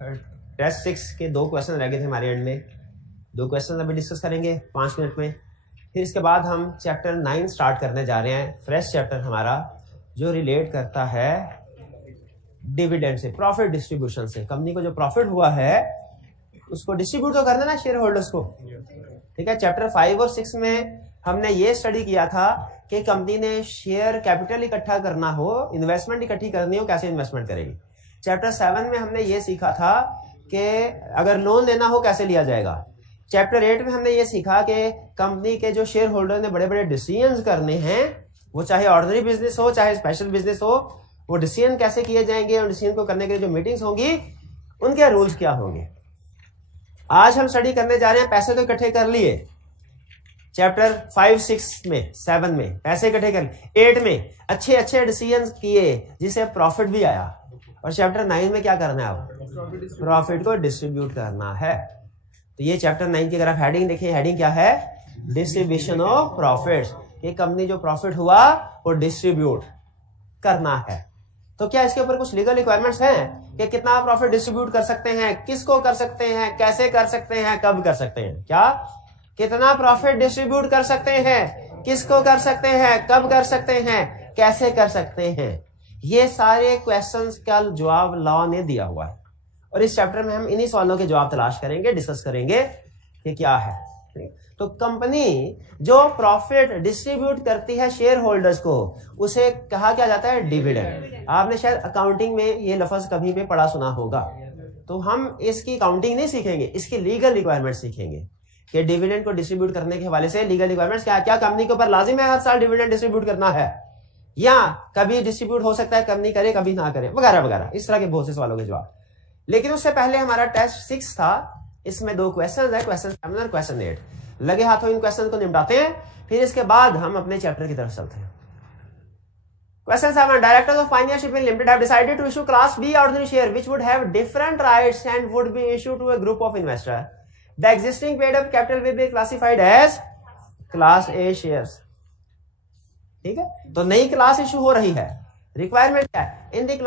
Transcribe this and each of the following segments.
Test 6 के 2 question रह गए थे हमारे एंड में। 2 क्वेश्चन अभी डिस्कस करेंगे 5 मिनट में। फिर इसके बाद हम चैप्टर 9 स्टार्ट करने जा रहे हैं, फ्रेश चैप्टर हमारा, जो रिलेट करता है डिविडेंड से, प्रॉफिट डिस्ट्रीब्यूशन से। कंपनी को जो प्रॉफिट हुआ है उसको डिस्ट्रीब्यूट तो करना ना शेयर होल्डर्स को, ठीक है। चैप्टर 5 और 6 में हमने ये स्टडी किया था कि कंपनी ने शेयर कैपिटल इकट्ठा करना हो, इन्वेस्टमेंट इकट्ठी करनी हो, कैसे इन्वेस्टमेंट करेगी। चैप्टर 7 में हमने ये सीखा था कि अगर लोन लेना हो कैसे लिया जाएगा। चैप्टर 8 में हमने ये सीखा कि कंपनी के जो शेयर होल्डर ने बड़े बड़े डिसीजंस करने हैं, वो चाहे ऑर्डिनरी बिजनेस हो चाहे स्पेशल बिजनेस हो, वो डिसीजन कैसे किए जाएंगे और डिसीजन को करने के लिए जो मीटिंग्स होंगी उनके रूल्स क्या होंगे। आज हम स्टडी करने जा रहे हैं, पैसे तो इकट्ठे कर लिए चैप्टर 5, 6 में, 7 में पैसे इकट्ठे कर लिए, 8 में अच्छे अच्छे डिसीजन किए जिससे प्रॉफिट भी आया, और चैप्टर 9 में क्या करना है, अब प्रॉफिट को डिस्ट्रीब्यूट करना है। तो ये चैप्टर 9 की अगर आप हेडिंग देखिए, हेडिंग क्या है, डिस्ट्रीब्यूशन ऑफ प्रॉफिट्स। ये कंपनी जो प्रॉफिट हुआ वो डिस्ट्रीब्यूट करना है। तो क्या इसके ऊपर कुछ लीगल रिक्वायरमेंट्स हैं कि कितना प्रॉफिट डिस्ट्रीब्यूट कर सकते हैं, किसको कर सकते हैं, कैसे कर सकते हैं, कब कर सकते हैं। क्या कितना प्रॉफिट डिस्ट्रीब्यूट कर सकते हैं, किसको कर सकते हैं, कब कर सकते हैं, कैसे कर सकते हैं। ये सारे क्वेश्चंस का जवाब लॉ ने दिया हुआ है, और इस चैप्टर में हम इन्हीं सवालों के जवाब तलाश करेंगे, डिस्कस करेंगे कि क्या है। तो कंपनी जो प्रॉफिट डिस्ट्रीब्यूट करती है शेयर होल्डर्स को, उसे कहा क्या जाता है, डिविडेंड। आपने शायद अकाउंटिंग में ये लफ्ज कभी भी पढ़ा सुना होगा। तो हम इसकी काउंटिंग नहीं सीखेंगे, इसकी लीगल रिक्वायरमेंट सीखेंगे कि डिविडेंड को डिस्ट्रीब्यूट करने के हवाले से लीगल रिक्वायरमेंट्स क्या क्या। कंपनी के ऊपर लाजिम है हर साल डिविडेंड डिस्ट्रीब्यूट करना है, या कभी डिस्ट्रीब्यूट हो सकता है कंपनी करे कभी ना करे, वगैरह वगैरह, इस तरह के बहुत से सवालों के जवाब। लेकिन उससे पहले हमारा टेस्ट 6 था, इसमें 2 क्वेश्चन है, क्वेश्चन 7 और क्वेश्चन 8। लगे हाथों इन क्वेश्चन को निपटाते हैं, फिर इसके बाद हम अपने चैप्टर की तरफ चलते हैं। Question 7. Directors of Pioneer Shipping Limited have decided to issue Class B ordinary share which would have different rights and would be issued to a group of investors. The existing paid-up capital will be classified as Class A shares. ठीक है, तो नई class issue हो रही है। Requirement क्या है, in the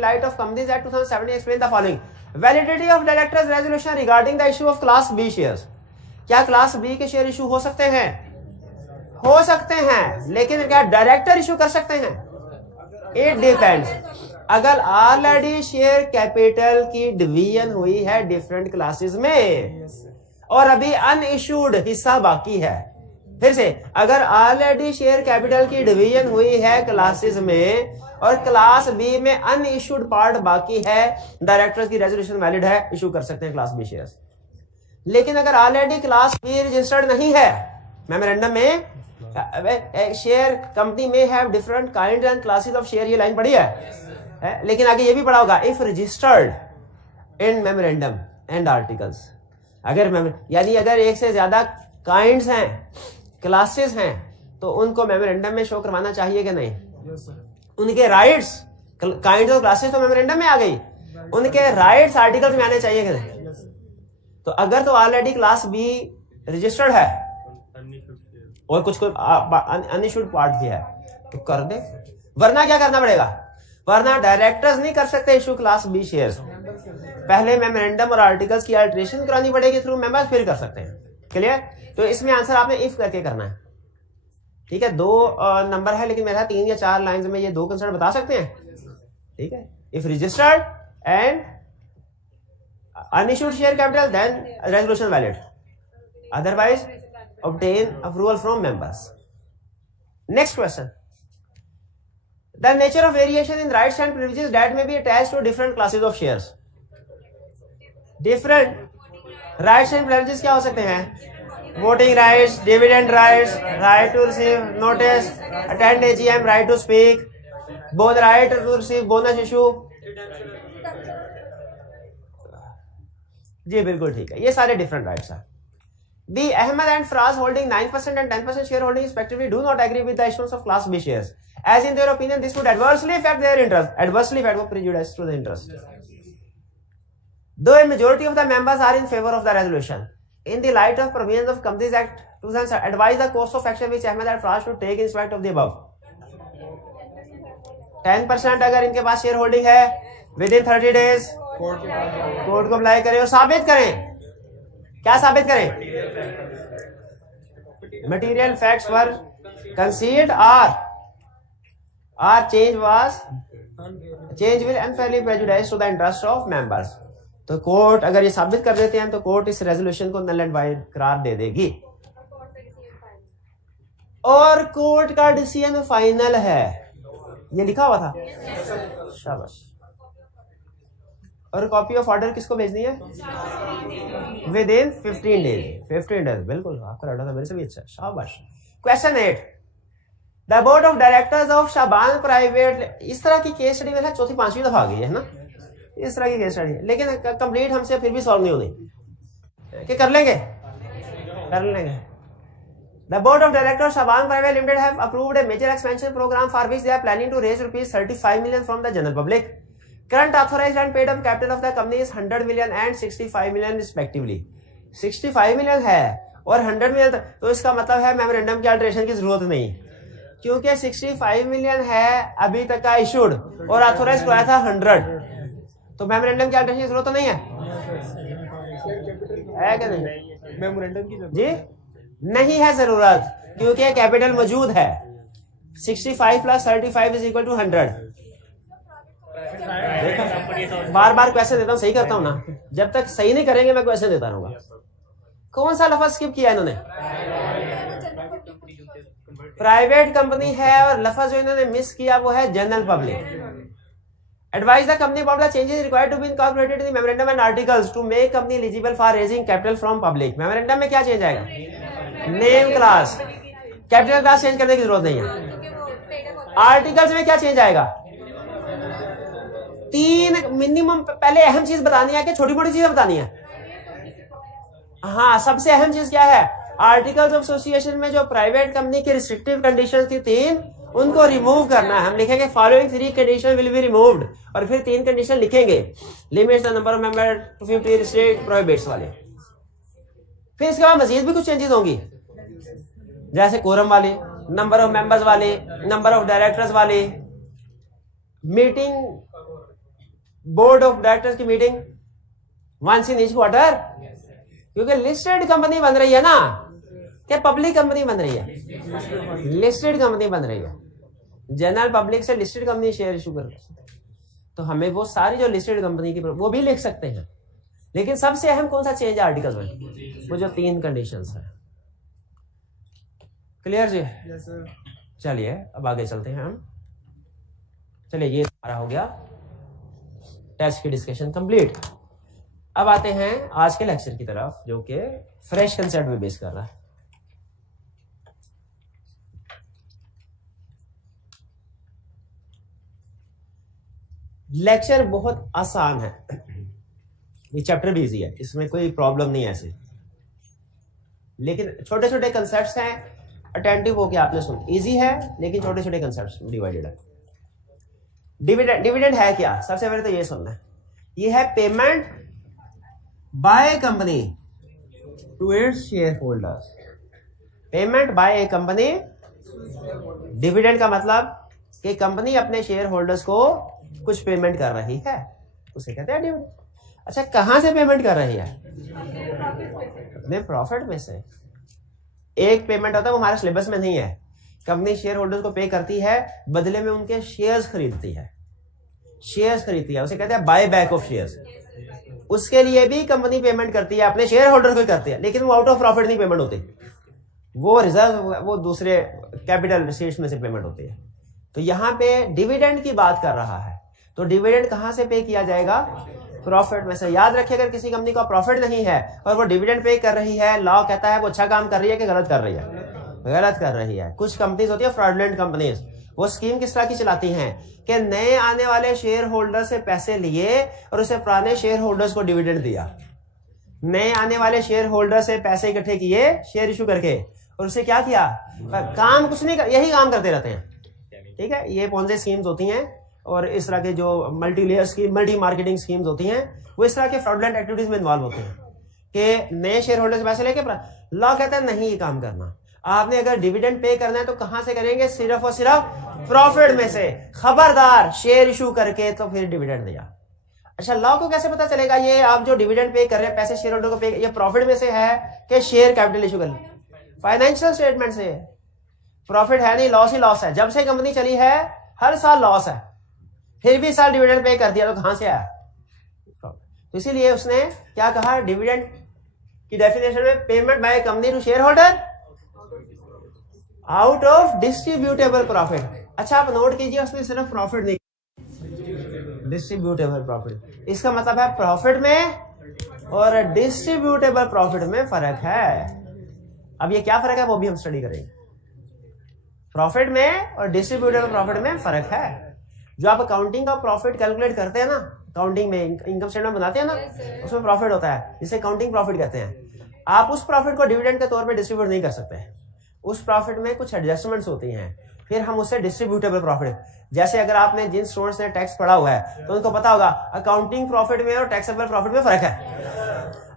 light of Companies Act 2017 explain the following. Validity of directors resolution regarding the issue of Class B shares. क्या क्लास बी के शेयर इशू हो सकते हैं, हो सकते हैं, लेकिन क्या डायरेक्टर इशू कर सकते हैं, इट डिपेंड्स। अगर ऑलरेडी शेयर कैपिटल की डिवीजन हुई है डिफरेंट क्लासेस में और अभी अनइशूड हिस्सा बाकी है, फिर से अगर ऑलरेडी शेयर कैपिटल की डिवीजन हुई है क्लासेस में और क्लास बी में अनइशूड पार्ट बाकी है, डायरेक्टर्स की रेजोल्यूशन वैलिड है, इशू कर सकते हैं क्लास बी शेयर्स। लेकिन अगर ऑलरेडी क्लास बी रजिस्टर्ड नहीं है, मेमोरेंडम में शेयर कंपनी में have different kind and classes of share, ये लाइन पढ़ी है, लेकिन आगे ये भी पढ़ा होगा, if registered in memorandum and articles. अगर यानी अगर एक से ज्यादा काइंड्स हैं, क्लासेस हैं, तो उनको मेमोरेंडम में शो करवाना चाहिए कि नहीं। उनके राइट्स, काइंड्स और क्लासेस तो मेमोरेंडम में आ गई, उनके राइट्स आर्टिकल्स में आने चाहिए कि नहीं। तो अगर तो ऑलरेडी क्लास बी रजिस्टर्ड है और कुछ अनइशूड पार्ट भी है तो कर दे, वरना क्या करना पड़ेगा, वरना डायरेक्टर्स नहीं कर सकते इशू क्लास बी शेयर्स। पहले मेमोरेंडम और आर्टिकल्स की अल्टरेशन करानी पड़ेगी थ्रू मेंबर्स, फिर कर सकते हैं। क्लियर। तो इसमें आंसर आपने इफ करके करना है, ठीक है। 2 नंबर है, लेकिन मेरा 3 या 4 लाइन में ये 2 कंसर्न बता सकते हैं, ठीक है। If registered and unissued share capital, then resolution valid. Otherwise, obtain approval from members. Next question. The nature of variation in rights and privileges that may be attached to different classes of shares. Different rights and privileges क्या हो सकते हैं, voting rights, dividend rights, right to receive notice, attend AGM, right to speak, both right to receive bonus issue. जी बिल्कुल ठीक है, ये सारे different rights हैं। B, Ahmad and Faraz holding 9% and 10% share holding respectively do not agree with the issuance of class B shares, as in their opinion this would adversely affect their interest, adversely affect or prejudice to the interest. Though a majority of the members are in favor of the resolution, in the light of provisions of Companies Act 2007, advise the course of action which Ahmed and Faraaz should take in respect of the above. 10% अगर इनके पास share holding है, within 30 days code को apply करें और साबित करें। क्या साबित करें? मटेरियल फैक्ट्स वर कंसील्ड और change will unfairly prejudice to the interest of members. तो कोर्ट अगर ये साबित कर देते हैं तो कोर्ट इस रेजोल्यूशन को नल एंड वाइड करार दे देगी और कोर्ट का डिसीजन फाइनल है। ये लिखा हुआ था। शाबाश। और कॉपी ऑफ ऑर्डर किसको भेजनी है? With in 15 days. 15 डेज, बिल्कुल आपका रटा था मेरे से भी अच्छा। शाबाश। Question 8, the board of directors of Shaban private. इस तरह की केस स्टडी मेरा चौथी पांचवी दफा आ गई है ना, इस तरह की केस स्टडी, लेकिन कंप्लीट हमसे फिर भी सॉल्व नहीं होनी कि कर लेंगे। The board of directors of Shaban Private Limited have approved a major expansion program for which they are planning to raise rupees 35 million from the general public. Current authorized and paid up capital of the company is 100 million and 65 million respectively. 65 million है और 100 million, तो इसका मतलब है memorandum की alteration की जरूरत नहीं, क्योंकि 65 मिलियन है अभी तक का इशूड और ऑथोराइज कराया था 100, तो मेमोरेंडम की अल्टरेशन की जरूरत नहीं है क्या नहीं? मेमोरेंडम की जी नहीं है जरूरत, क्योंकि कैपिटल मौजूद है। 65 प्लस 35 इज इक्वल टू 100। बार बार क्वेश्चन देता हूँ, सही करता हूँ ना, जब तक सही नहीं करेंगे मैं क्वेश्चन देता रहूंगा। कौन सा लफ्ज स्किप किया इन्होंने? प्राइवेट कंपनी है और लफ्ज जो इन्होंने मिस किया वो है general public. Advise the company about the changes required to be incorporated in the memorandum and articles to make company eligible for raising capital from public. Memorandum में क्या चेंज आएगा? Name class, capital class change करने की जरूरत नहीं है। Articles में क्या चेंज आएगा? 3 मिनिमम। पहले अहम चीज बतानी है कि छोटी मोटी चीजें बतानी है? हाँ, सबसे अहम चीज क्या है? आर्टिकल्स ऑफ एसोसिएशन में जो प्राइवेट कंपनी की रिस्ट्रिक्टिव कंडीशंस थी 3, उनको रिमूव करना है। हम लिखेंगे following 3 condition will be removed, और फिर 3 कंडीशन लिखेंगे। Limits the number of member to 50, restrict, prohibits वाले। फिर इसके बाद मजीद भी कुछ चेंजेस होंगी, जैसे कोरम वाले, नंबर ऑफ मेंबर्स वाले, नंबर ऑफ डायरेक्टर्स वाले, मीटिंग, बोर्ड ऑफ डायरेक्टर्स की meeting once in each quarter, क्योंकि लिस्टेड कंपनी बन रही है ना, क्या पब्लिक कंपनी बन रही है? लिस्टेड कंपनी बन रही है। जनरल पब्लिक से लिस्टेड कंपनी शेयर इशू कर, तो हमें वो सारी जो लिस्टेड कंपनी की वो भी लिख सकते हैं, लेकिन सबसे अहम कौन सा चेंज है आर्टिकल्स में? वो जो 3 कंडीशंस है। क्लियर जी? yes, चलिए अब आगे चलते हैं हम। चलिए, ये हमारा हो गया टेस्ट की डिस्कशन कंप्लीट। अब आते हैं आज के लेक्चर की तरफ, जो कि फ्रेश कंसेप्ट पे बेस कर रहा है। लेक्चर बहुत आसान है, ये चैप्टर भी इजी है, इसमें कोई प्रॉब्लम नहीं है ऐसे, लेकिन छोटे छोटे कंसेप्ट्स हैं, अटेंटिव होके आपने सुन। इजी है लेकिन छोटे छोटे कंसेप्ट्स डिवाइडेड है। डिविडेंड है क्या? सबसे पहले तो ये सुनना है, ये है payment by company to its share holders. Payment by a company, dividend का मतलब कि कंपनी अपने शेयर होल्डर्स को कुछ पेमेंट कर रही है, उसे कहते हैं डिविडेंड। अच्छा, कहां से पेमेंट कर रही है? अपने प्रॉफिट में से। एक पेमेंट होता है, वो हमारे सिलेबस में नहीं है। कंपनी शेयर होल्डर्स को पे करती है, बदले में उनके शेयर्स खरीदती है, उसे कहते हैं बाय बैक ऑफ शेयर्स। उसके लिए भी कंपनी पेमेंट करती है, अपने शेयर होल्डर को करती है, लेकिन वो आउट ऑफ प्रॉफिट नहीं पेमेंट होती, वो रिजर्व, वो दूसरे कैपिटल रिसीट्स में से पेमेंट होती है। तो यहाँ पे डिविडेंड की बात कर रहा है, तो डिविडेंड कहां से पे किया जाएगा? प्रॉफिट में से। याद रखिए, अगर किसी कंपनी का प्रॉफिट नहीं है और वो डिविडेंड पे कर रही है, लॉ कहता है वो अच्छा काम कर रही है कि गलत कर रही है? गलत कर रही है। कुछ कंपनीज होती है फ्रॉडलेंट कंपनीज, वो स्कीम किस तरह की चलाती हैं कि नए आने वाले शेयर होल्डर से पैसे लिए और उसे पुराने शेयर होल्डर्स को डिविडेंड दिया। नए आने वाले शेयर होल्डर से पैसे इकट्ठे किए शेयर इशू करके, और उसे क्या किया? काम कुछ नहीं कर, यही काम करते रहते हैं। ठीक है, ये पोंजी स्कीम्स होती हैं, और इस तरह के जो multi layer scheme, multi marketing schemes होती हैं, वो इस तरह के फ्रॉडलेंट एक्टिविटीज में इन्वॉल्व होते हैं कि नए शेयर होल्डर से पैसे लेके। लॉ कहता है नहीं, ये काम करना। आपने अगर डिविडेंड पे करना है तो कहां से करेंगे? सिर्फ और सिर्फ प्रॉफिट में से। खबरदार शेयर इशू करके तो फिर डिविडेंड दिया। अच्छा, लॉ को कैसे पता चलेगा ये आप जो डिविडेंड पे कर रहे हैं, पैसे शेयर होल्डर को पे, ये प्रॉफिट में से है कि शेयर कैपिटल इशू कर ले? फाइनेंशियल स्टेटमेंट से। प्रॉफिट है नहीं, लॉस ही लॉस है। जब से कंपनी चली है हर साल लॉस है, फिर भी साल डिविडेंड पे कर दिया, तो कहां से आया? तो इसीलिए उसने क्या कहा, डिविडेंड की डेफिनेशन में payment by company to share holder out of distributable profit. अच्छा, आप नोट कीजिए, उसने सिर्फ प्रॉफिट नहीं, डिस्ट्रीब्यूटेबल प्रॉफिट। इसका मतलब है प्रॉफिट में और डिस्ट्रीब्यूटेबल प्रॉफिट में फर्क है। अब ये क्या फर्क है वो भी हम स्टडी करेंगे। प्रॉफिट में और डिस्ट्रीब्यूटेबल प्रॉफिट में फर्क है। जो आप अकाउंटिंग का प्रॉफिट कैलकुलेट करते हैं ना, अकाउंटिंग में इनकम स्टेटमेंट बनाते हैं ना, उसमें प्रॉफिट होता है जिसे अकाउंटिंग प्रॉफिट कहते हैं। आप उस प्रॉफिट को डिविडेंड के तौर पे डिस्ट्रीब्यूट नहीं कर सकते। उस प्रॉफिट में कुछ एडजस्टमेंट्स होती हैं, फिर हम उसे डिस्ट्रीब्यूटेबल प्रॉफिट। जैसे अगर आपने जिन स्टूडेंट्स ने टैक्स पढ़ा हुआ है तो उनको पता होगा अकाउंटिंग प्रॉफिट में और टैक्सेबल प्रॉफिट में फर्क है।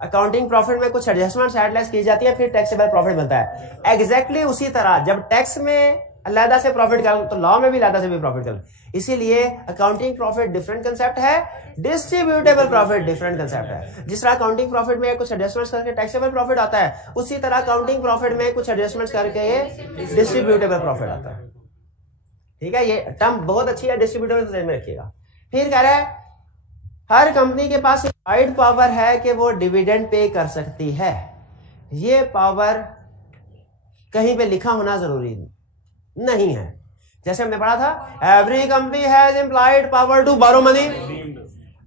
अकाउंटिंग प्रॉफिट में कुछ एडजस्टमेंट्स ऐड लेस की जाती है, फिर टैक्सेबल प्रॉफिट बनता है। एग्जैक्टली उसी तरह जब टैक्स में अलहदा से प्रॉफिट कर तो लॉ में भी अलहदा से भी प्रॉफिट कर। इसीलिए अकाउंटिंग प्रॉफिट डिफरेंट कंसेप्ट है, डिस्ट्रीब्यूटेबल प्रॉफिट डिफरेंट कंसेप्ट है। जिस तरह अकाउंटिंग प्रॉफिट में कुछ एडजस्टमेंट्स करके टैक्सेबल प्रॉफिट आता है, उसी तरह अकाउंटिंग प्रॉफिट में कुछ एडजस्टमेंट्स करके ये डिस्ट्रीब्यूटेबल प्रॉफिट आता है। ठीक है, ये टर्म बहुत अच्छी है, डिस्ट्रीब्यूटेबल में रखिएगा। फिर कह रहा है हर कंपनी के पास वाइड पावर है कि वो डिविडेंड पे कर सकती है। ये पावर कहीं पे लिखा होना जरूरी नहीं है। जैसे हमने पढ़ा था, every company has employed power to borrow money,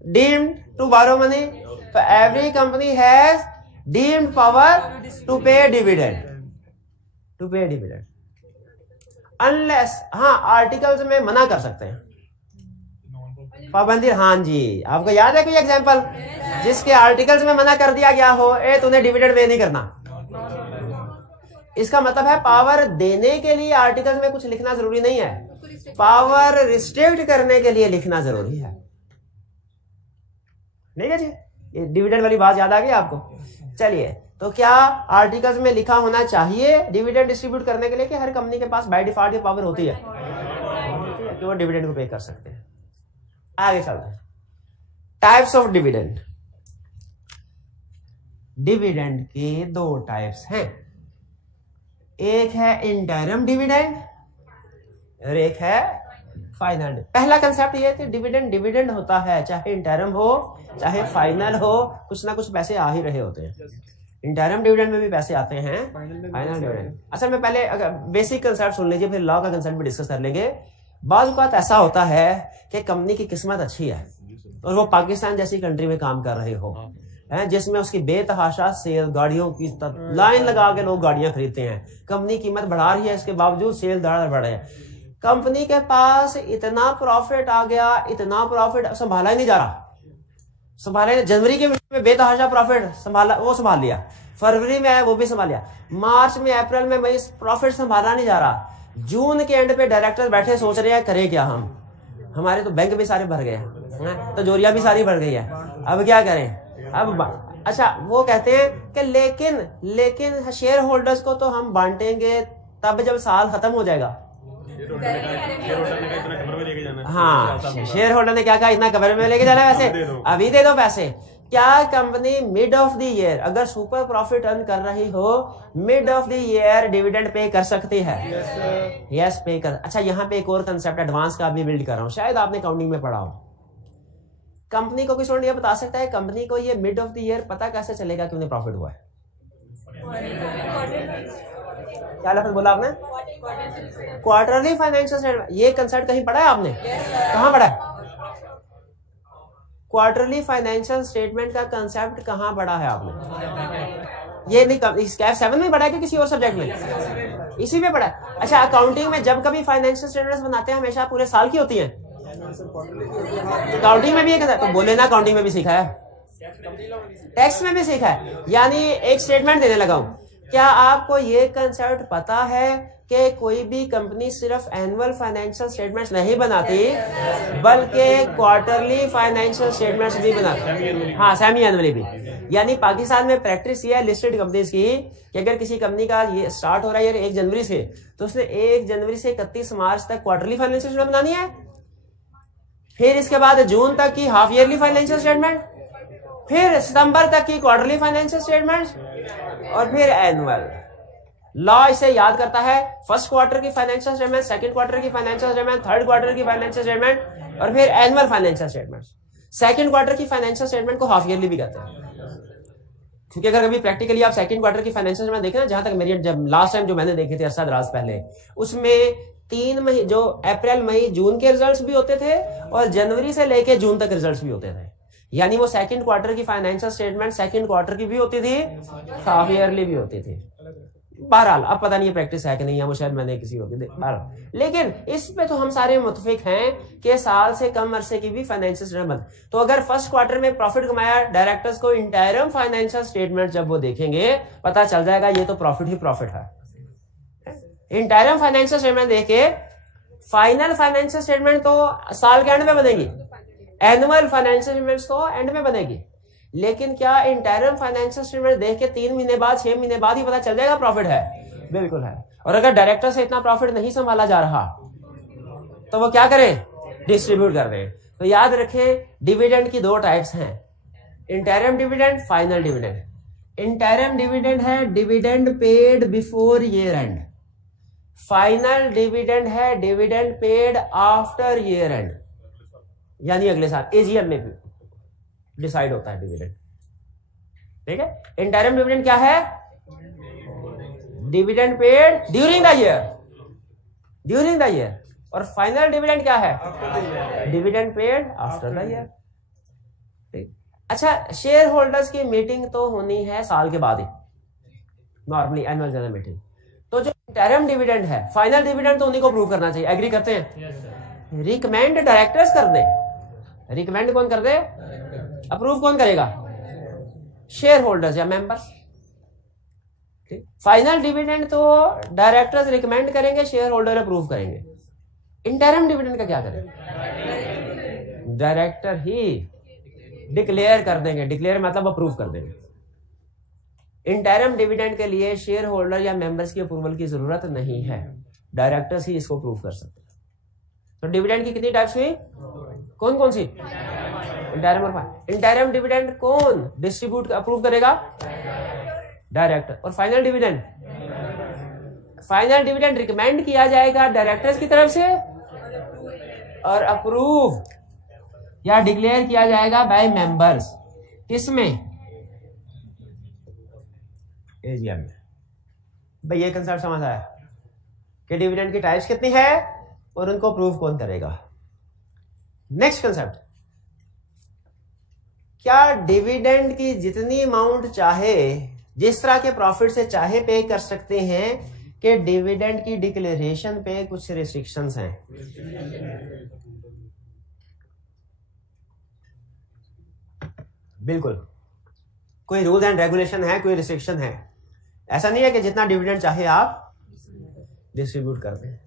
deemed to borrow money. तो every company has deemed power to pay dividend, to pay dividend unless, हाँ आर्टिकल्स में मना कर सकते हैं पाबंदी। हाँ जी, आपको याद है कोई एग्जांपल जिसके आर्टिकल्स में मना कर दिया गया हो, ए तूने डिविडेंड पे नहीं करना? इसका मतलब है पावर देने के लिए आर्टिकल्स में कुछ लिखना जरूरी नहीं है, पावर रिस्ट्रिक्ट करने के लिए लिखना जरूरी है। नहीं है जी, ये डिविडेंड वाली बात याद आ गई आपको? चलिए, तो क्या आर्टिकल्स में लिखा होना चाहिए डिविडेंड डिस्ट्रीब्यूट करने के लिए कि हर कंपनी के पास बाय डिफॉल्ट ये पावर होती है कि वो डिविडेंड को पे कर सकते हैं? आगे चलते हैं। Types of dividend. डिविडेंड के दो टाइप्स हैं, एक है इंटरिम डिविडेंड और एक है फाइनल। पहला कंसेप्ट ये कि डिविडेंड डिविडेंड होता है, चाहे इंटरिम हो चाहे फाइनल हो, कुछ ना कुछ पैसे आ ही रहे होते हैं। इंटरिम डिविडेंड में भी पैसे आते हैं, फाइनल डिविडेंड। असल में पहले अगर बेसिक कंसेप्ट सुन लीजिए, फिर लॉ का कंसेप्ट भी डिस्कस कर लेंगे। बाज़ औक़ात ऐसा होता है कि कंपनी की किस्मत अच्छी है और वो पाकिस्तान जैसी कंट्री में काम कर रहे हो, जिसमें उसकी बेतहाशा सेल, गाड़ियों की लाइन लगा के लोग गाड़ियां खरीदते हैं, कंपनी कीमत बढ़ा रही है, इसके बावजूद सेल दर बढ़ है। कंपनी के पास इतना प्रॉफिट आ गया, इतना प्रॉफिट संभाला ही नहीं जा रहा, संभाले। जनवरी के में बेतहाशा प्रॉफिट संभाला, वो संभाल लिया। फरवरी में आया, वो भी संभाल लिया। मार्च में, अप्रैल में, मई प्रॉफिट संभाला नहीं जा रहा। जून के एंड पे डायरेक्टर बैठे सोच रहे हैं करें क्या हम, हमारे तो बैंक भी सारे भर गए हैं, तिजोरियां भी सारी भर गई है, अब क्या करें? अब अच्छा, वो कहते हैं कि लेकिन शेयर होल्डर्स को तो हम बांटेंगे तब जब साल खत्म हो जाएगा। हाँ, शेयर होल्डर ने क्या कहा, इतना कवर में लेके जाना है, वैसे अभी दे दो पैसे। क्या company mid of the year अगर सुपर प्रॉफिट अर्न कर रही हो, mid of the year dividend pay कर सकती है? यस, पे कर। अच्छा, यहाँ पे एक और कंसेप्ट एडवांस का भी बिल्ड कर रहा हूँ, शायद आपने अकाउंटिंग में पढ़ा हो। कंपनी को कोई स्टूडेंट ये बता सकता है, कंपनी को ये मिड ऑफ द ईयर पता कैसे चलेगा कि उन्हें प्रॉफिट हुआ है? क्या लफ्ज़ बोला आपने? Quarterly financial statement. ये कंसेप्ट कहीं पढ़ा है आपने? कहाँ पढ़ा है? क्वार्टरली फाइनेंशियल स्टेटमेंट का कंसेप्ट कहाँ पढ़ा है आपने? ये नहीं, स्कैफ 7 में पढ़ा है कि किसी और सब्जेक्ट में? इसी में पढ़ा है। अच्छा, अकाउंटिंग में जब कभी फाइनेंशियल स्टेटमेंट्स बनाते हैं हमेशा पूरे साल की होती हैं। अकाउंटिंग में भी एक तो बोले ना, अकाउंटिंग में भी सीखा है, टैक्स में भी सीखा है। यानी एक स्टेटमेंट देने लगा हूं, क्या आपको ये कंसेप्ट पता है कि कोई भी कंपनी सिर्फ एनुअल फाइनेंशियल स्टेटमेंट्स नहीं बनाती बल्कि क्वार्टरली फाइनेंशियल स्टेटमेंट्स भी बनाती? हाँ, सेमी एनुअली भी। यानी पाकिस्तान में प्रैक्टिस ये है लिस्टेड कंपनीज की कि अगर किसी कंपनी का ये स्टार्ट हो रहा है 1 जनवरी से, तो उसने 1 जनवरी से 31 मार्च तक क्वार्टरली फाइनेंशियल स्टेटमेंट बनानी है। फिर इसके बाद जून तक की हाफ ईयरली फाइनेंशियल स्टेटमेंट, फिर सितंबर तक की क्वार्टरली फाइनेंशियल स्टेटमेंट और फिर एनुअल। लॉ इसे याद करता है, फर्स्ट क्वार्टर की फाइनेंशियल स्टेटमेंट, सेकंड क्वार्टर की फाइनेंशियल स्टेटमेंट, थर्ड क्वार्टर की फाइनेंशियल स्टेटमेंट और फिर annual financial statement. Second quarter की फाइनेंशियल स्टेटमेंट को हाफ ईयरली भी कहते हैं, क्योंकि अगर कभी प्रैक्टिकली आप सेकंड क्वार्टर की फाइनेंशियल स्टेटमेंट देखें ना, जहां तक मेरी जब लास्ट टाइम जो मैंने देखे थे अरसा दराज पहले, उसमें 3 महीने जो अप्रैल मई जून के रिजल्ट्स भी होते थे और जनवरी से लेके जून तक रिजल्ट्स भी होते थे। यानी वो सेकंड क्वार्टर की फाइनेंशियल स्टेटमेंट सेकंड क्वार्टर की भी होती थी, हाफ ईयरली भी होती थी। बहरहाल अब पता नहीं प्रैक्टिस है कि नहीं है, वो शायद मैंने किसी होती बहरहाल, लेकिन इस पे तो हम सारे मुतफिक हैं कि साल से कम अरसे की भी फाइनेंशियल स्टेटमेंट। तो अगर फर्स्ट क्वार्टर में प्रॉफिट कमाया, डायरेक्टर्स को इंटरिम फाइनेंशियल स्टेटमेंट जब वो देखेंगे पता चल जाएगा ये तो प्रॉफिट ही प्रॉफिट है। इंटरिम फाइनेंशियल स्टेटमेंट देखे, फाइनल फाइनेंशियल स्टेटमेंट तो साल के एंड में बनेगी, एनुअल फाइनेंशियल स्टेटमेंट तो एंड में बनेगी, लेकिन क्या इंटरिम फाइनेंशियल स्टेटमेंट देख के 3 महीने बाद 6 महीने बाद ही पता चल जाएगा प्रॉफिट है? बिल्कुल है। और अगर डायरेक्टर से इतना प्रॉफिट नहीं संभाला जा रहा तो वो क्या करें? डिस्ट्रीब्यूट कर दें। तो याद रखें डिविडेंड की 2 टाइप्स हैं, interim dividend, final dividend. Interim dividend है dividend paid before year end, final dividend है dividend paid after year end, यानी अगले साल एजीएम में भी डिसाइड होता है डिविडेंड। ठीक है, इंटरिम डिविडेंड क्या है? Dividend paid during the year. और फाइनल डिविडेंड क्या है? Dividend paid after the year. ठीक, अच्छा, शेयर होल्डर्स की मीटिंग तो होनी है साल के बाद ही, नॉर्मली एनुअल जनरल मीटिंग। तो जो इंटरिम डिविडेंड है, फाइनल डिविडेंड तो उन्हीं को प्रूव करना चाहिए। एग्री करते हैं? रिकमेंड डायरेक्टर्स कर दे। रिकमेंड कौन कर दे? अप्रूव कौन करेगा? शेयर होल्डर्स या मेंबर्स। ठीक, फाइनल डिविडेंड तो डायरेक्टर्स रिकमेंड करेंगे, शेयर होल्डर अप्रूव करेंगे। इंटरिम डिविडेंड का क्या करें? डायरेक्टर ही डिक्लेयर कर देंगे, डिक्लेयर मतलब अप्रूव कर देंगे। इंटरिम डिविडेंड के लिए शेयर होल्डर या मेंबर्स की अप्रूवल की जरूरत नहीं है, डायरेक्टर्स ही इसको अप्रूव कर सकते हैं। तो डिविडेंड की कितनी टाइप्स हुई? कौन कौन सी? इंटरिम और फाइनल। इंटरिम डिविडेंड कौन डिस्ट्रीब्यूट अप्रूव करेगा? डायरेक्टर। और final dividend? Final dividend recommend किया जाएगा डायरेक्टर्स की तरफ से और अप्रूव या डिक्लेयर किया जाएगा बाय मेंबर्स। किसमें? एजीएम में। भाई ये कंसेप्ट समझ आया कि डिविडेंड की टाइप्स कितनी है और उनको अप्रूव कौन करेगा। नेक्स्ट कंसेप्ट, क्या डिविडेंड की जितनी अमाउंट चाहे, जिस तरह के प्रॉफिट से चाहे पे कर सकते हैं, कि डिविडेंड की डिक्लेरेशन पे कुछ रिस्ट्रिक्शंस हैं? बिल्कुल, कोई रूल एंड रेगुलेशन है, कोई रिस्ट्रिक्शन है। ऐसा नहीं है कि जितना डिविडेंड चाहे आप डिस्ट्रीब्यूट कर दें।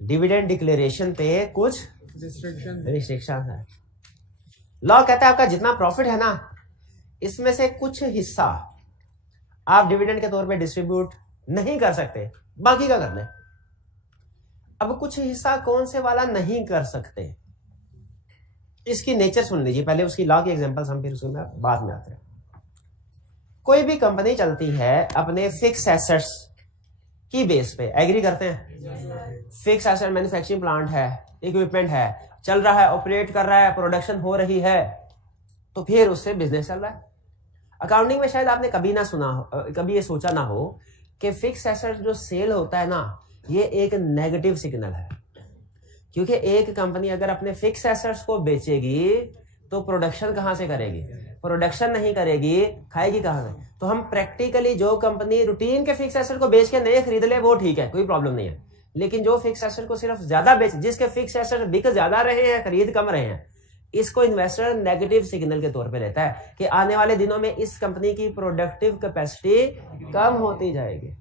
डिविडेंड डिक्लेरेशन पे कुछ रिस्ट्रिक्शन है। लॉ कहता है आपका जितना प्रॉफिट है ना, इसमें से कुछ हिस्सा आप डिविडेंड के तौर पे डिस्ट्रीब्यूट नहीं कर सकते, बाकी का कर ले। अब कुछ हिस्सा कौन से वाला नहीं कर सकते, इसकी नेचर सुन लीजिए पहले, उसकी लॉ की एग्जांपल्स हम फिर उसमें बाद में आते हैं। कोई भी कंपनी चलती है अपने फिक्स एसेट्स की बेस पे, एग्री करते हैं? फिक्स एसेट मैन्युफैक्चरिंग प्लांट है, इक्विपमेंट है, चल रहा है, ऑपरेट कर रहा है, प्रोडक्शन हो रही है, तो फिर उससे बिजनेस चल रहा है। अकाउंटिंग में शायद आपने कभी ना सुना हो, कभी ये सोचा ना हो कि फिक्स एसेट जो सेल होता है ना, ये एक नेगेटिव सिग्नल है। क्योंकि एक कंपनी अगर अपने फिक्स एसेट्स को बेचेगी तो प्रोडक्शन कहां से करेगी? प्रोडक्शन नहीं करेगी, खाएगी कहां से? तो हम प्रैक्टिकली जो कंपनी रूटीन के फिक्स एसेट को बेच के नए खरीद ले वो ठीक है, कोई प्रॉब्लम नहीं है। लेकिन जो फिक्स एसेट को सिर्फ ज्यादा बेच, जिसके फिक्स एसेट बिक ज्यादा रहे हैं, खरीद कम रहे हैं, इसको इन्वेस्टर नेगेटिव सिग्नल के तौर पे लेता है कि आने वाले दिनों में इस कंपनी की प्रोडक्टिव कैपेसिटी कम होती जाएगी।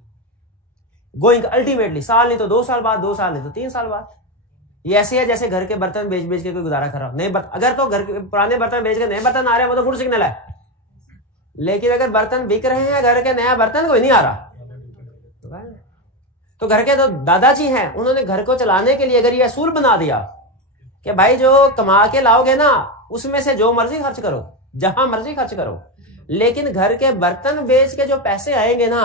गोइंग अल्टीमेटली साल नहीं तो 2 साल बाद, 2 साल नहीं तो 3 साल बाद। ये ऐसे है जैसे घर के बर्तन बेच बेच के कोई गुजारा कर रहा हो। नए अगर तो घर के पुराने बर्तन बेच के नए बर्तन आ रहे हैं वो तो गुड सिग्नल है, लेकिन अगर बर्तन बिक रहे हैं घर के, नया बर्तन कोई नहीं आ रहा, तो घर के तो दादाजी हैं, उन्होंने घर को चलाने के लिए अगर ये असूल बना दिया कि भाई जो कमा के लाओगे ना उसमें से जो मर्जी खर्च करो, जहां मर्जी खर्च करो, लेकिन घर के बर्तन बेच के जो पैसे आएंगे ना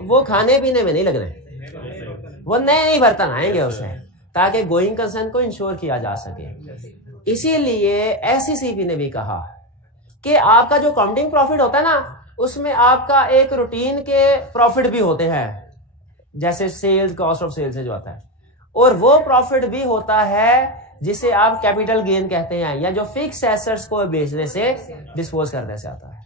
वो खाने पीने में नहीं लगने, वो नए बर्तन आएंगे उससे, ताकि गोइंग कंसर्न को इंश्योर किया जा सके। इसीलिए एससीसीपी ने भी कहा कि आपका जो काउंटिंग प्रॉफिट होता है ना उसमें आपका एक रूटीन के प्रॉफिट भी होते हैं, जैसे सेल्स, कॉस्ट ऑफ सेल्स से जो आता है, और वो प्रॉफिट भी होता है जिसे आप कैपिटल गेन कहते हैं, या जो फिक्स एसेट्स को बेचने से, डिस्पोज करने से आता है।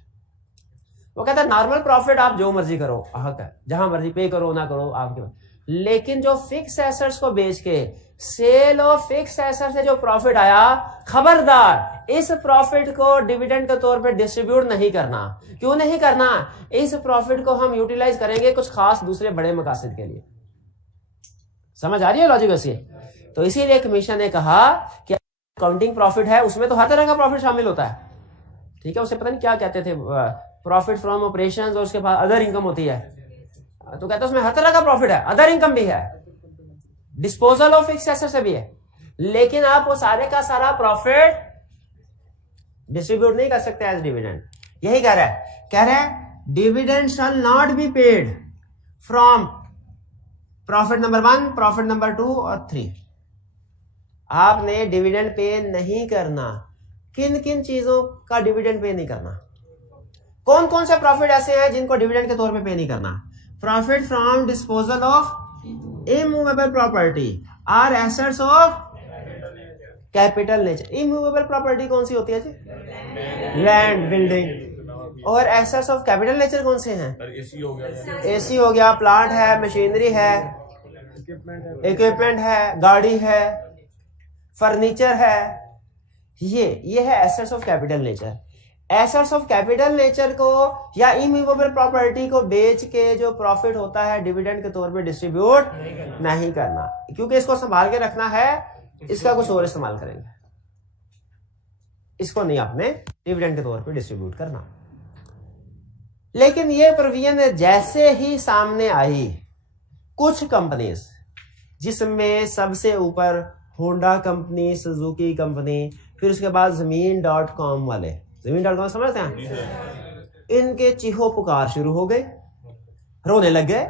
वो कहता है नॉर्मल प्रॉफिट आप जो मर्जी करो, हक है, जहां मर्जी पे करो ना करो आपके, लेकिन जो फिक्स एसेट्स को बेच के सेल ऑफ फिक्स एसेट्स से जो प्रॉफिट आया, खबरदार इस प्रॉफिट को डिविडेंड के तौर पे डिस्ट्रीब्यूट नहीं करना। क्यों नहीं करना? इस प्रॉफिट को हम यूटिलाइज करेंगे कुछ खास दूसरे बड़े मकासद के लिए। समझ आ रही है लॉजिक ऐसी? तो इसीलिए कमीशन ने कहा कि अकाउंटिंग प्रॉफिट है उसमें तो हर तरह का प्रॉफिट शामिल होता है, ठीक है। उसे पता नहीं क्या कहते थे, प्रॉफिट फ्रॉम ऑपरेशंस, और उसके बाद अदर इनकम होती है, तो कहते हैं उसमें हर तरह का प्रॉफिट है, अदर इनकम भी है, डिस्पोजल ऑफ फिक्स एसेट से भी है, लेकिन आप वो सारे का सारा प्रॉफिट डिस्ट्रीब्यूट नहीं कर सकते एज डिविडेंड। यही कह रहा है dividend shall not be paid from profit number 1, profit number 2 और 3। आपने डिविडेंड पे नहीं करना। किन किन चीजों का डिविडेंड पे नहीं करना? कौन कौन से प्रॉफिट ऐसे हैं जिनको डिविडेंड के तौर पे नहीं करना? Profit from disposal of immovable property or assets of capital nature. Immovable property कौन सी होती है जी? Land, building. और एसेट्स ऑफ कैपिटल नेचर कौन से हैं? एसी हो गया, प्लांट है, मशीनरी है, इक्विपमेंट है, गाड़ी है, फर्नीचर है, ये है assets of capital nature. Assets of capital nature को या इमूवेबल प्रॉपर्टी को बेच के जो प्रॉफिट होता है डिविडेंड के तौर पे डिस्ट्रीब्यूट नहीं करना, क्योंकि इसको संभाल के रखना है, इसका कुछ और इस्तेमाल करेंगे, इसको नहीं आपने डिविडेंड के तौर पे डिस्ट्रीब्यूट करना। लेकिन ये प्रोविजन जैसे ही सामने आई, कुछ कंपनीज जिसमें सबसे ऊपर होंडा कंपनी, सुजुकी कंपनी, फिर उसके बाद ज़मीन.com वाले, ज़मीन.com समझते हैं, इनके चीहो पुकार शुरू हो गए, रोने लग गए।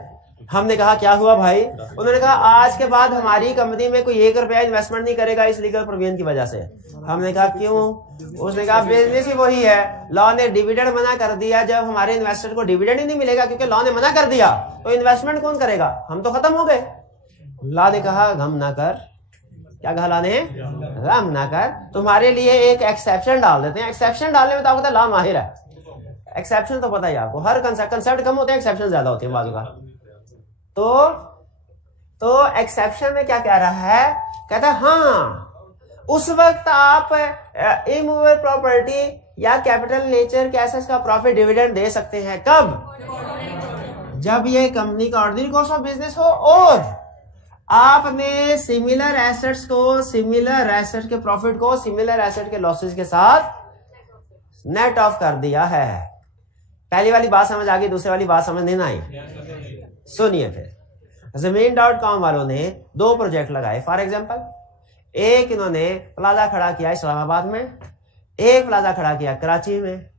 हमने कहा क्या हुआ भाई? उन्होंने कहा आज के बाद हमारी कंपनी में कोई 1 रुपया इन्वेस्टमेंट नहीं करेगा इस लीगल प्रोविजन की वजह से। हमने कहा क्यों? उसने कहा बिजनेस ही वही है, लॉ ने डिविडेंड मना कर दिया, जब हमारे इन्वेस्टर को डिविडेंड ही नहीं मिलेगा क्योंकि लॉ ने मना कर दिया, तो इन्वेस्टमेंट कौन करेगा? हम तो खत्म हो गए। लॉ ने कहा गम ना कर। क्या कहा लॉ ने? गम ना कर, तुम्हारे लिए एक एक्सेप्शन डाल देते हैं। एक्सेप्शन डालने में तो आपको लॉ माहिर है, एक्सेप्शन तो पता ही आपको, हर कंसेप्ट कम होते हैं, एक्सेप्शन ज्यादा होती है बाजू का। तो एक्सेप्शन में क्या कह रहा है? कहता है हाँ उस वक्त आप इमूवेबल प्रॉपर्टी या कैपिटल नेचर के एसेट्स का प्रॉफिट डिविडेंड दे सकते हैं। कब? जब ये कंपनी का ऑर्डिनरी कोर्स ऑफ बिजनेस हो और आपने सिमिलर एसेट्स को, सिमिलर एसेट के प्रॉफिट को सिमिलर एसेट के लॉसेस के साथ नेट ऑफ कर दिया है। पहली वाली बात समझ आ गई, दूसरी वाली बात समझ नहीं आई? सुनिए फिर। ज़मीन.com वालों ने 2 प्रोजेक्ट लगाए। फॉर एग्जांपल, एक इन्होंने प्लाजा खड़ा किया इस्लामाबाद में, एक प्लाजा खड़ा किया कराची में।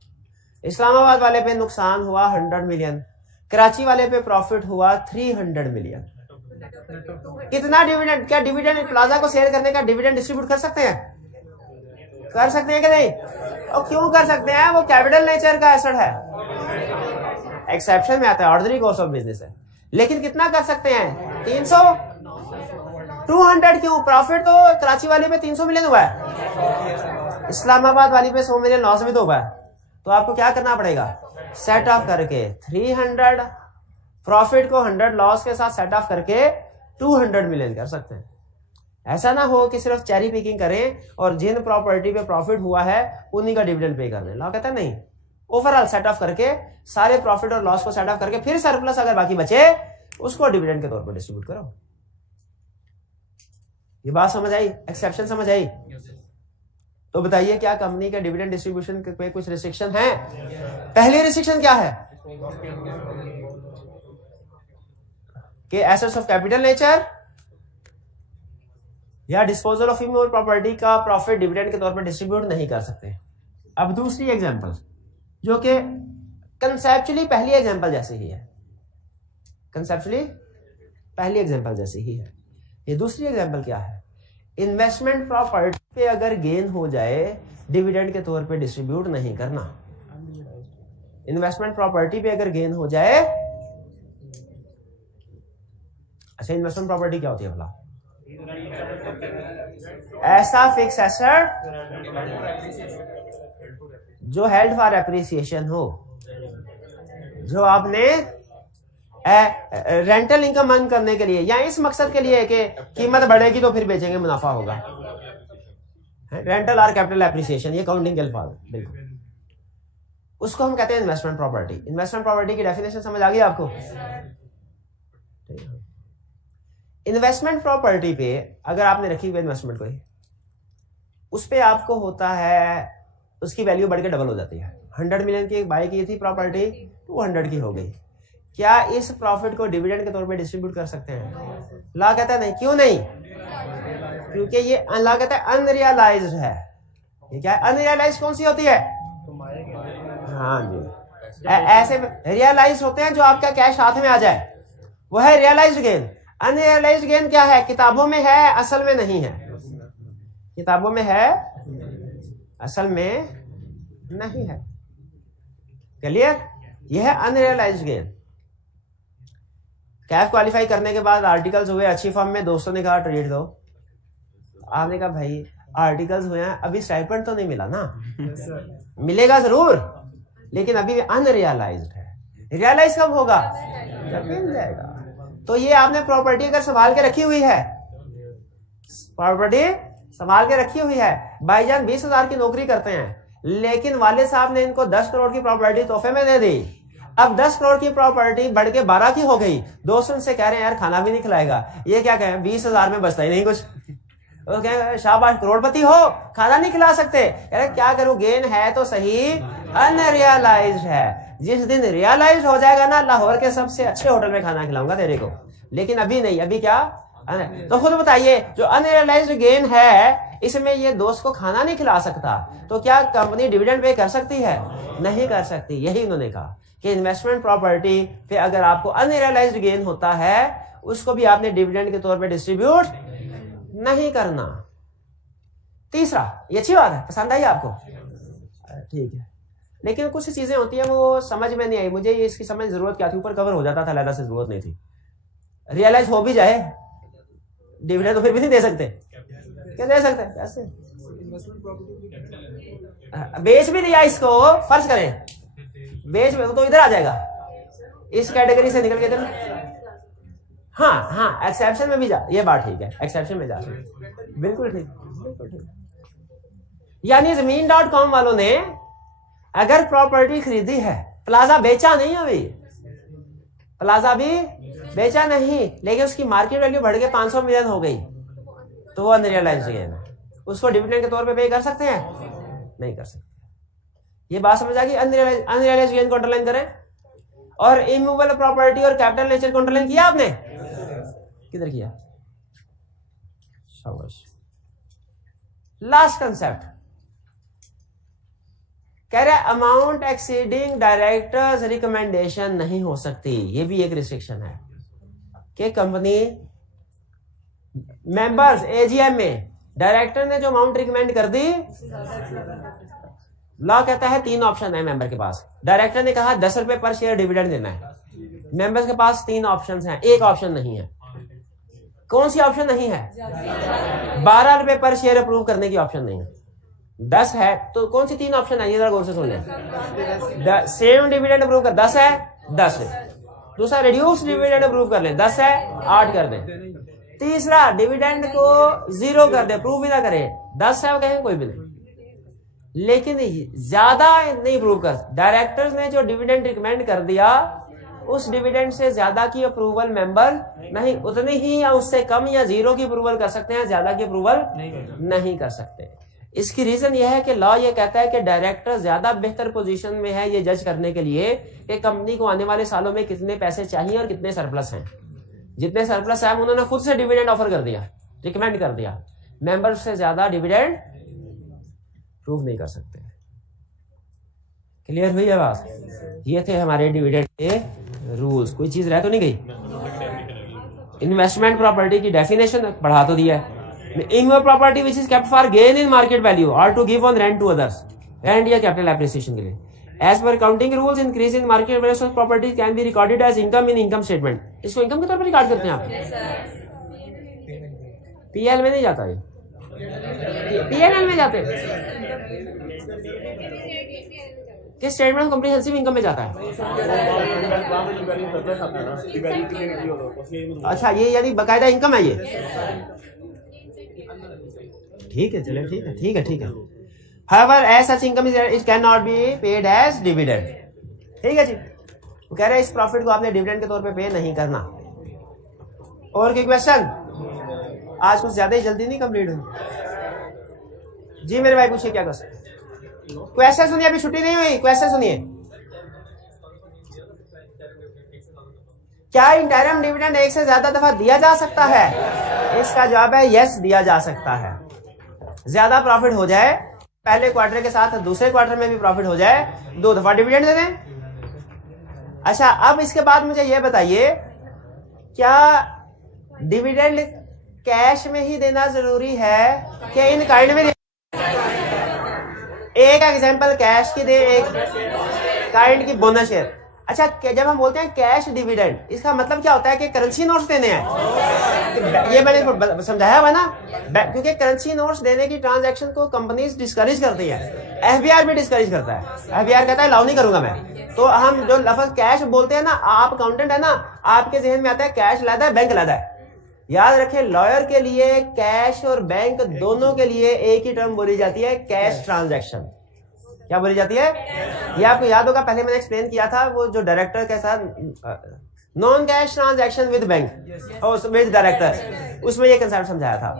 इस्लामाबाद वाले पे नुकसान हुआ 100 मिलियन, कराची वाले पे प्रॉफिट हुआ 300 मिलियन। कितना डिविडेंड? क्या डिविडेंड प्लाजा को शेयर करने का डिविडेंड डिस्ट्रीब्यूट कर सकते हैं? कर सकते हैं कि नहीं? और क्यों कर सकते हैं? वो कैपिटल नेचर का एसेट है, एक्सेप्शन में आता है, ऑर्डिनरी कोर्स ऑफ बिजनेस है। लेकिन कितना कर सकते हैं? 300, 200 क्यों? प्रॉफिट तो कराची वाले पे 300 मिलियन हुआ है, इस्लामाबाद वाली पे 100 मिलियन लॉस भी तो हुआ है। तो आपको क्या करना पड़ेगा? सेट ऑफ करके 300 प्रॉफिट को 100 लॉस के साथ सेट ऑफ करके 200 मिलियन कर सकते हैं। ऐसा ना हो कि सिर्फ चेरी पिकिंग करें और जिन प्रॉपर्टी पे प्रॉफिट हुआ है उन्हीं का डिविडेंड पे कर दें। लॉ कहता है नहीं, ओवरऑल सेट ऑफ करके सारे प्रॉफिट और लॉस को सेट ऑफ करके फिर सरप्लस अगर बाकी बचे उसको डिविडेंड के तौर पर डिस्ट्रीब्यूट करो। ये बात समझ आई? एक्सेप्शन समझ आई? तो बताइए क्या कंपनी के डिविडेंड डिस्ट्रीब्यूशन पे कुछ रिस्ट्रिक्शन है? पहली रिस्ट्रिक्शन क्या है कि एसेट्स ऑफ कैपिटल नेचर या डिस्पोजल ऑफ इमूवेबल प्रॉपर्टी का प्रॉफिट डिविडेंड के तौर पर डिस्ट्रीब्यूट नहीं कर सकते। अब दूसरी एग्जांपल जो कि कंसेप्चुअली पहली एग्जांपल जैसे ही है, कंसेप्चुअली पहली एग्जांपल जैसे ही है। ये दूसरी एग्जांपल क्या है? इन्वेस्टमेंट प्रॉपर्टी पे अगर गेन हो जाए डिविडेंड के तौर पे डिस्ट्रीब्यूट नहीं करना। इन्वेस्टमेंट प्रॉपर्टी पे अगर गेन हो जाए, अच्छा इन्वेस्टमेंट प्रॉपर्टी क्या होती है भला? ऐसा फिक्स एसेट जो हेल्ड फॉर एप्रिसिएशन हो, जो आपने रेंटल इनकम अर्न करने के लिए या इस मकसद के लिए कि कीमत बढ़ेगी तो फिर बेचेंगे, मुनाफा होगा। रेंटल और कैपिटल एप्रिसिएशन, ये काउंटिंग के अल्फाज बिल्कुल, उसको हम कहते हैं इन्वेस्टमेंट प्रॉपर्टी। इन्वेस्टमेंट प्रॉपर्टी की डेफिनेशन समझ आ गई आपको? इन्वेस्टमेंट प्रॉपर्टी पे अगर आपने रखी हुई इन्वेस्टमेंट कोई, उस पे आपको होता है उसकी वैल्यू बढ़ के डबल हो जाती है। 100 मिलियन की बाय की थी प्रॉपर्टी, 200 की हो गई। क्या इस प्रॉफिट को डिविडेंड के तौर पे डिस्ट्रीब्यूट कर सकते हैं? लॉ कहता है नहीं। क्यों नहीं? क्योंकि ये लॉ कहता है अनरियलाइज्ड है। ये क्या है? अनरियलाइज्ड कौन सी होती है? हाँ जी, ऐसे रियलाइज होते हैं जो आपका कैश हाथ में आ जाए, वो है रियलाइज्ड गेन। अनरियलाइज्ड गेन क्या है? किताबों में है, असल में नहीं है। किताबों में है, असल में नहीं है। क्लियर? यह है अनरियलाइज्ड गेन। कैफ क्वालिफाई करने के बाद आर्टिकल्स हुए अच्छी फॉर्म में, दोस्तों ने कहा ट्रेड दो, आपने कहा भाई आर्टिकल्स हुए हैं, अभी स्टाइपेंड तो नहीं मिला ना, मिलेगा जरूर, लेकिन अभी अनरियलाइज्ड है। रियलाइज कब होगा? जब मिल जाएगा। तो ये आपने प्रॉपर्टी अगर संभाल के रखी हुई है, प्रॉपर्टी संभाल के रखी हुई है, भाईजान 20,000 की नौकरी करते हैं, लेकिन वाले साहब ने इनको 10 करोड़ की प्रॉपर्टी तोहफे में दे दी। अब 10 करोड़ की प्रॉपर्टी बढ़ के 12 की हो गई। दोस्त उनसे कह रहे हैं यार खाना भी नहीं खिलाएगा, ये क्या कहें 20,000 में बचता ही नहीं कुछ। तो कहें शाबाश करोड़पति हो, खाना नहीं खिला सकते। कह रहे क्या करूं, गेन है तो सही, अनरियलाइज्ड है। जिस दिन रियलाइज हो जाएगा ना, लाहौर के सबसे अच्छे होटल में खाना खिलाऊंगा तेरे को, लेकिन अभी नहीं। अभी क्या? तो खुद बताइए, जो अनरियलाइज्ड गेन है इसमें ये दोस्त को खाना नहीं खिला सकता, तो क्या कंपनी डिविडेंड पे कर सकती है? नहीं कर सकती। यही उन्होंने कहा कि इन्वेस्टमेंट प्रॉपर्टी पे अगर आपको अनरियलाइज्ड गेन होता है, उसको भी आपने डिविडेंड के तौर पे डिस्ट्रीब्यूट नहीं करना। तीसरा, ये अच्छी बात है, पसंद आई आपको? ठीक है, लेकिन कुछ चीजें होती हैं वो समझ में नहीं आई मुझे। ये इसकी समझ जरूरत क्या थी? ऊपर कवर हो जाता था, लहदा से जरूरत नहीं थी। रियलाइज हो भी जाए डिविडेंड तो फिर भी नहीं दे सकते। क्या दे सकते? कैसे? बेच भी दिया इसको, फर्ज करें बेच में तो इधर आ जाएगा, इस कैटेगरी से निकल के इधर। हाँ, एक्सेप्शन में भी जा, ये बात ठीक है, एक्सेप्शन में जा सकते, बिल्कुल ठीक, बिल्कुल ठीक। यानी Zameen.com वालों ने अगर प्रॉपर्टी खरीदी है, प्लाजा बेचा नहीं, अभी प्लाजा भी बेचा नहीं, लेकिन उसकी मार्केट वैल्यू बढ़ के 500 मिलियन हो गई, तो वो अनरियलाइज्ड गेन है। उसको डिविडेंड के तौर पे पे कर सकते हैं? नहीं कर सकते। ये बात समझ आ गई? अनरियलाइज्ड गेन को अंडरलाइन करें, और इमूवेबल प्रॉपर्टी और कैपिटल नेचर को अंडरलाइन किया आपने? किधर किया? शाबाश। लास्ट कंसेप्ट कह रहे अमाउंट एक्सीडिंग डायरेक्टर्स रिकमेंडेशन नहीं हो सकती। ये भी एक रिस्ट्रिक्शन है कि कंपनी मेंबर्स एजीएम में डायरेक्टर ने जो अमाउंट रिकमेंड कर दी, लॉ कहता है 3 ऑप्शन है मेंबर के पास। डायरेक्टर ने कहा 10 रुपए पर शेयर डिविडेंड देना है, मेंबर्स के पास 3 ऑप्शन हैं, एक ऑप्शन नहीं है। कौन सी ऑप्शन नहीं है? 12 रुपए पर शेयर अप्रूव करने की ऑप्शन नहीं है। 10 है तो कौन सी 3 ऑप्शन है? ये जरा गौर से सुन लें। सेम डिविडेंड अप्रूव कर 10 है, 10 है। दूसरा रिड्यूस डिविडेंड अप्रूव कर लें, 10 है 8 कर दें। तीसरा डिविडेंड को 0 कर दे, अप्रूव भी ना करें, 10 है वो कहें कोई भी नहीं, लेकिन ज्यादा नहीं अप्रूव कर। डायरेक्टर्स ने जो डिविडेंड रिकमेंड कर दिया, उस डिविडेंड से ज्यादा की अप्रूवल मेंबर नहीं, उतनी ही या उससे कम या 0 की अप्रूवल कर सकते हैं, ज्यादा की अप्रूवल नहीं कर सकते। इसकी रीजन यह है कि लॉ ये कहता है कि डायरेक्टर ज्यादा बेहतर पोजीशन में है ये जज करने के लिए कि कंपनी को आने वाले सालों में कितने पैसे चाहिए और कितने सरप्लस हैं। जितने सरप्लस है उन्होंने खुद से डिविडेंड ऑफर कर दिया, रिकमेंड कर दिया। मेंबर से ज्यादा डिविडेंड प्रूव नहीं कर सकते। क्लियर हुई है बात? ये थे हमारे डिविडेंड के रूल्स। कोई चीज रह तो नहीं गई? इन्वेस्टमेंट प्रॉपर्टी की डेफिनेशन पढ़ा तो दिया है। इनवर property which is kept for gain in market value और to give on rent to others, rent या कैपिटल एप्रिसिएशन के लिए। As per counting rules, increase in market value of property can be recorded as income in income statement. इसको income के तौर पर record करते हैं आप? पीएल में नहीं जाता ये, पीएनएल में जाते हैं। किस स्टेटमेंट कॉम्प्रिहेंसिव इनकम में जाता है? अच्छा, ये यानी बकायदा इनकम है ये। ठीक है, चले ठीक है, ठीक है, ठीक है। However, as such income is it cannot be paid as dividend। ठीक है जी, वो कह रहे हैं इस प्रॉफिट को आपने डिविडेंड के तौर पे पे नहीं करना। और कोई क्वेश्चन? आज कुछ ज्यादा ही जल्दी नहीं कंप्लीट हुई जी? मेरे भाई पूछिए क्या क्वेश्चन? क्वेश्चन सुनिए, अभी छुट्टी नहीं हुई, क्वेश्चन सुनिए। क्या इंटरिम डिविडेंड एक से ज्यादा दफा दिया जा सकता है? इसका जवाब है यस, दिया जा सकता है। ज्यादा प्रॉफिट हो जाए, पहले क्वार्टर के साथ दूसरे क्वार्टर में भी प्रॉफिट हो जाए, 2 दफा डिविडेंड दे दें। अच्छा, अब इसके बाद मुझे यह बताइए, क्या डिविडेंड कैश में ही देना जरूरी है कि इन काइंड में? एक एग्जांपल कैश की दे, एक काइंड की बोनस शेयर। अच्छा, जब हम बोलते हैं कैश डिविडेंड, इसका मतलब क्या होता है कि करेंसी नोट्स देने हैं। ये मैंने समझाया हुआ ना, क्योंकि करेंसी नोट्स देने की ट्रांजैक्शन को कंपनीज डिस्करेज करती है। एफबीआर भी डिस्करेज करता है। एफबीआर कहता है अलाउ नहीं करूंगा मैं। तो हम जो लफ्ज कैश बोलते हैं ना, आप अकाउंटेंट है ना, आपके जहन में आता है कैश लादा है, बैंक लादा है। याद रखें, लॉयर के लिए कैश और बैंक दोनों के लिए एक ही टर्म बोली जाती है, कैश ट्रांजैक्शन। क्या बोली जाती है? ये आपको याद होगा, पहले मैंने एक्सप्लेन किया था, वो जो डायरेक्टर के साथ non cash transaction with bank और विद डायरेक्टर, उसमें ये कंसेप्ट समझाया था।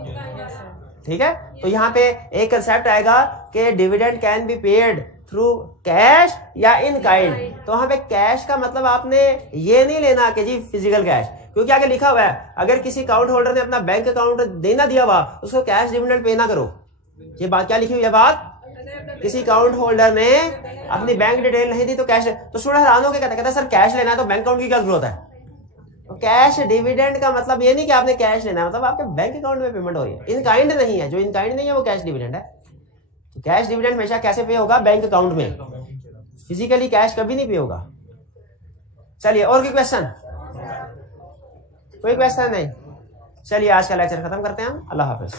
ठीक है, तो यहाँ पे एक कंसेप्ट आएगा कि dividend can be paid through cash या इन काइंड। तो वहां पे कैश का मतलब आपने ये नहीं लेना कि जी फिजिकल कैश, क्योंकि आगे लिखा हुआ है अगर किसी अकाउंट होल्डर ने अपना बैंक अकाउंट देना दिया हुआ, उसको कैश डिविडेंड पे ना करो। ये बात क्या लिखी हुई है? बात, किसी अकाउंट होल्डर ने अपनी बैंक डिटेल नहीं दी तो कैश। तो स्टूडेंट हैरान होकर कहता है सर कैश लेना है तो बैंक अकाउंट की क्या जरूरत है? तो कैश डिविडेंड का मतलब ये नहीं कि आपने कैश लेना है, मतलब आपके बैंक अकाउंट में पेमेंट हो रही है। इन काइंड नहीं है, जो इन काइंड नहीं है वो कैश डिविडेंड है। तो कैश डिविडेंड हमेशा कैसे पे होगा? बैंक अकाउंट में। फिजिकली कैश कभी नहीं पे होगा। चलिए, और कोई क्वेश्चन? कोई क्वेश्चन नहीं? चलिए, आज का लेक्चर खत्म करते हैं हम। अल्लाह हाफिज।